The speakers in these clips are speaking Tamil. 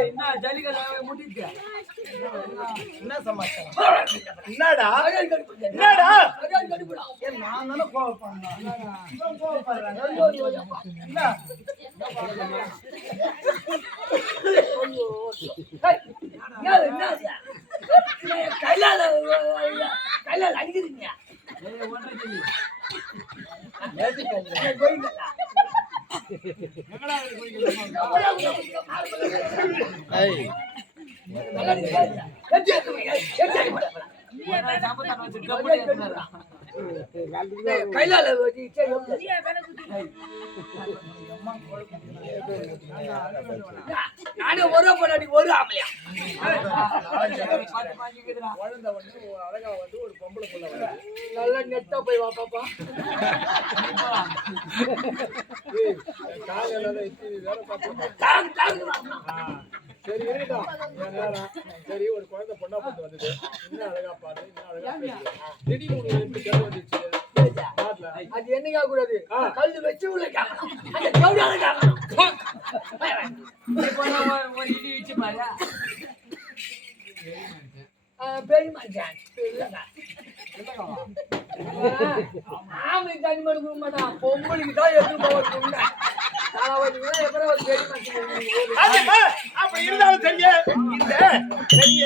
என்ன ஜல்லிக்கட்டு முடிச்சு என்ன சமாச்சாரம்? என்னடா என்னடா நான் தானே கோவப்படுறேன். கையில அடிக்கிறீங்க கையில நானே ஒரு பொண்ணாடி ஒரு ஆம்பளையா அழகா வந்து ஒரு பொம்பளை புள்ள நல்லா நெட்டா போய் வா பாப்பா சரி இருக்கட்டும். சரி ஒரு குழந்தை பொண்ணா போட்டு வந்தது. இன்னும் அழகா பாரு, இன்னும் அழகா பேசு. திடீர்னு ஒரு கேள்வி வந்துச்சு. அது என்னைக்கா கூடாது கல்லு வச்சு உள்ள கேட்கணும் அந்த கவுடால கேட்கணும் ஒரு இடி வச்சு பாரு பெரிய மச்சான் ஆம்பளை தண்ணி மட்டும் கொடுக்க மாட்டான் பொம்பளைக்கு தான் எடுத்து போவாங்க அப்படி இருந்தாலும் தெரிய இந்த பெரிய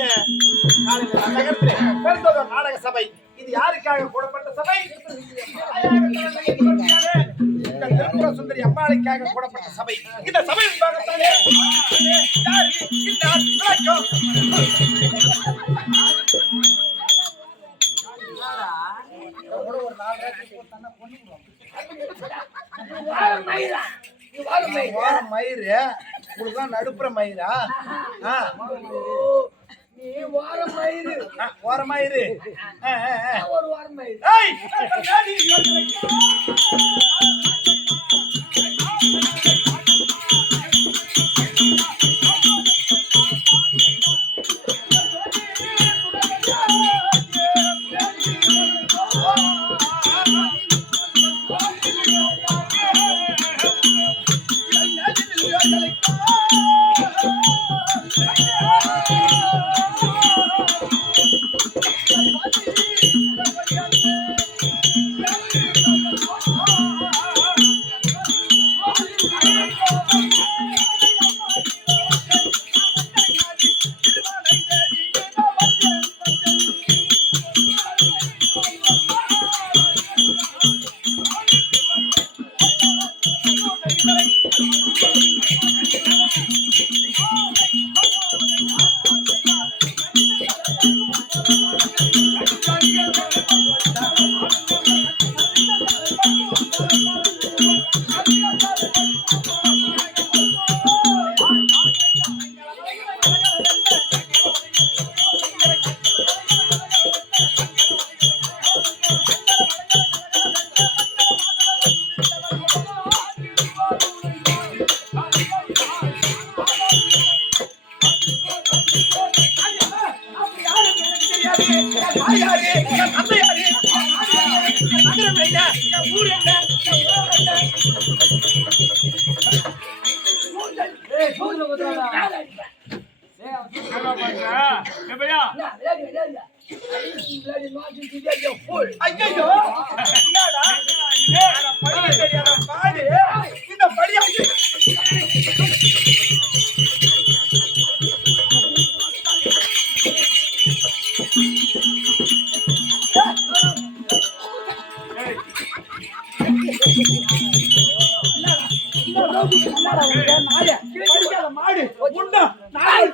நகரத்திலே பெருந்தொடர் நாடக சபை இது யாருக்காக போடப்பட்ட சபை? இந்த திருப்புர சுந்தரி அம்பாளுக்காக போடப்பட்ட சபை. இந்த சபை விவாகத்தாலே மயிறு உங்களுக்குதான் நடுப்புற மயிரா? நீ வாரம் மயிறு ஓரமாயிரு ஒரு வாரம் மயிறு மாடு